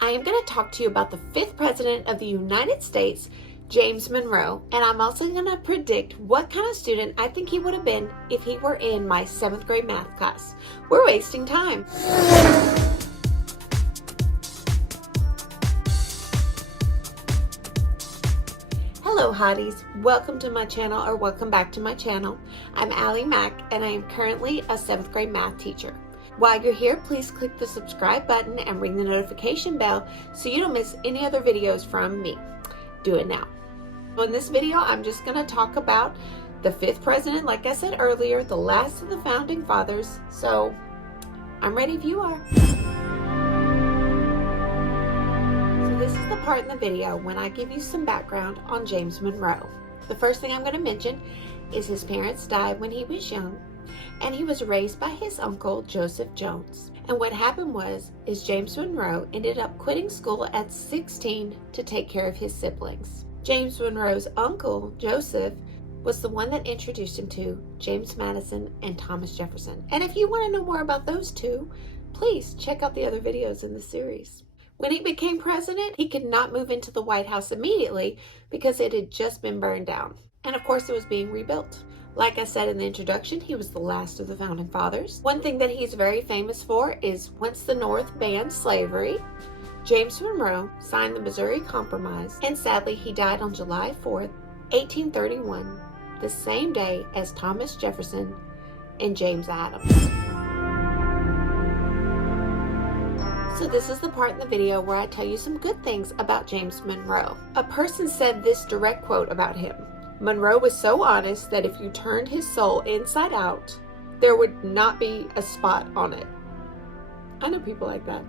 I am going to talk to you about the 5th President of the United States, James Monroe, and I'm also going to predict what kind of student I think he would have been if he were in my 7th grade math class. We're wasting time. Hello Hotties, welcome to my channel or welcome back to my channel. I'm Ali Mack and I am currently a 7th grade math teacher. While you're here, please click the subscribe button and ring the notification bell so you don't miss any other videos from me. Do it now. In this video, I'm just going to talk about the 5th president, like I said earlier, the last of the founding fathers. So I'm ready if you are. So this is the part in the video when I give you some background on James Monroe. The first thing I'm going to mention is his parents died when he was young, and he was raised by his uncle, Joseph Jones. And what happened is James Monroe ended up quitting school at 16 to take care of his siblings. James Monroe's uncle, Joseph, was the one that introduced him to James Madison and Thomas Jefferson. And if you want to know more about those two, please check out the other videos in the series. When he became president, he could not move into the White House immediately because it had just been burned down. And of course, it was being rebuilt. Like I said in the introduction, he was the last of the founding fathers. One thing that he's very famous for is once the North banned slavery, James Monroe signed the Missouri Compromise, and sadly he died on July 4th, 1831, the same day as Thomas Jefferson and James Adams. So this is the part in the video where I tell you some good things about James Monroe. A person said this direct quote about him: Monroe was so honest that if you turned his soul inside out, there would not be a spot on it. I know people like that.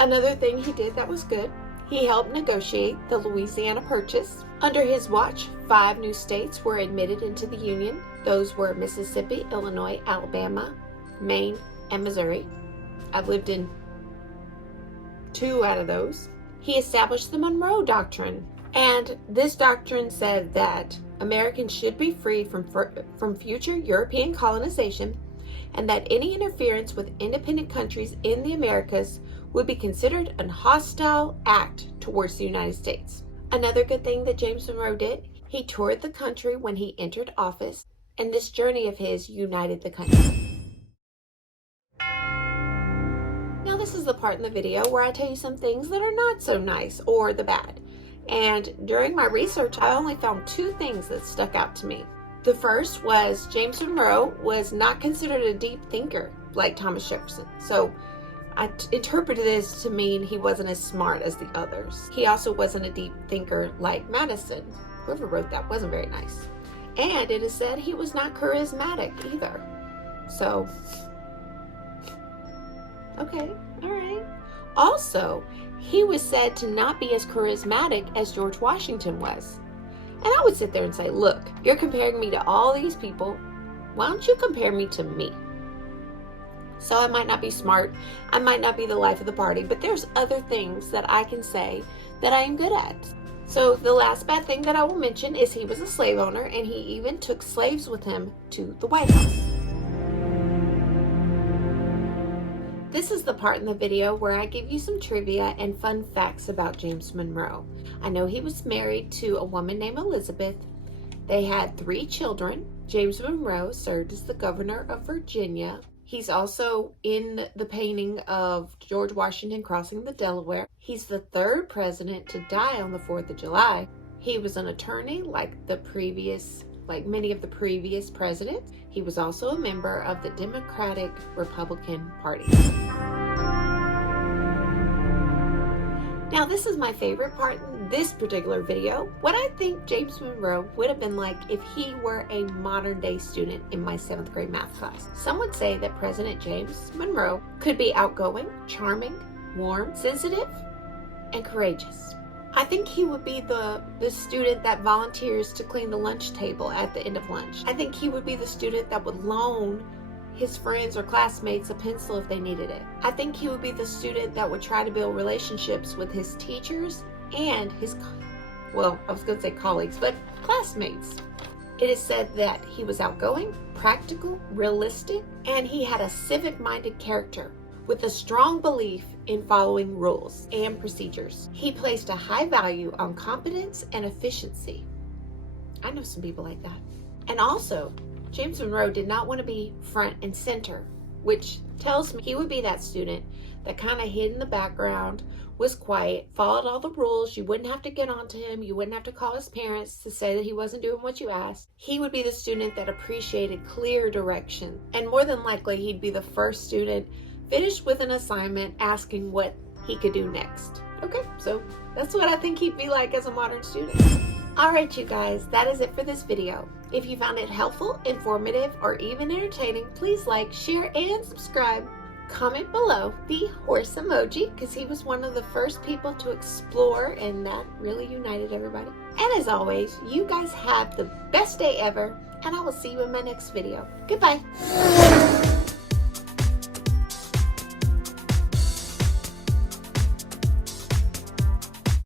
Another thing he did that was good, he helped negotiate the Louisiana Purchase. Under his watch, 5 new states were admitted into the Union. Those were Mississippi, Illinois, Alabama, Maine, and Missouri. I've lived in 2 out of those. He established the Monroe Doctrine, and this doctrine said that Americans should be free from future European colonization, and that any interference with independent countries in the Americas would be considered a hostile act towards the United States. Another good thing that James Monroe did, he toured the country when he entered office, and this journey of his united the country. Now this is the part in the video where I tell you some things that are not so nice or the bad. And during my research, I only found 2 things that stuck out to me. The first was James Monroe was not considered a deep thinker like Thomas Jefferson. So I interpreted this to mean he wasn't as smart as the others. He also wasn't a deep thinker like Madison. Whoever wrote that wasn't very nice. And it is said he was not charismatic either. So, okay, all right. Also, he was said to not be as charismatic as George Washington was. And I would sit there and say, look, you're comparing me to all these people. Why don't you compare me to me? So I might not be smart, I might not be the life of the party, but there's other things that I can say that I am good at. So the last bad thing that I will mention is he was a slave owner, and he even took slaves with him to the White House. This is the part in the video where I give you some trivia and fun facts about James Monroe. I know he was married to a woman named Elizabeth. They had 3 children. James Monroe served as the governor of Virginia. He's also in the painting of George Washington crossing the Delaware. He's the 3rd president to die on the 4th of July. He was an attorney like many of the previous presidents. He was also a member of the Democratic Republican Party. Now this is my favorite part in this particular video, what I think James Monroe would have been like if he were a modern day student in my 7th grade math class. Some would say that President James Monroe could be outgoing, charming, warm, sensitive, and courageous. I think he would be the student that volunteers to clean the lunch table at the end of lunch. I think he would be the student that would loan his friends or classmates a pencil if they needed it. I think he would be the student that would try to build relationships with his teachers and his, well, I was going to say colleagues, but classmates. It is said that he was outgoing, practical, realistic, and he had a civic-minded character. with a strong belief in following rules and procedures. He placed a high value on competence and efficiency. I know some people like that. And also, James Monroe did not want to be front and center, which tells me he would be that student that kind of hid in the background, was quiet, followed all the rules. You wouldn't have to get on to him. You wouldn't have to call his parents to say that he wasn't doing what you asked. He would be the student that appreciated clear direction. And more than likely, he'd be the first student finished with an assignment asking what he could do next. Okay, so that's what I think he'd be like as a modern student. Alright you guys, that is it for this video. If you found it helpful, informative, or even entertaining, please like, share, and subscribe. Comment below the horse emoji because he was one of the first people to explore and that really united everybody. And as always, you guys have the best day ever and I will see you in my next video. Goodbye.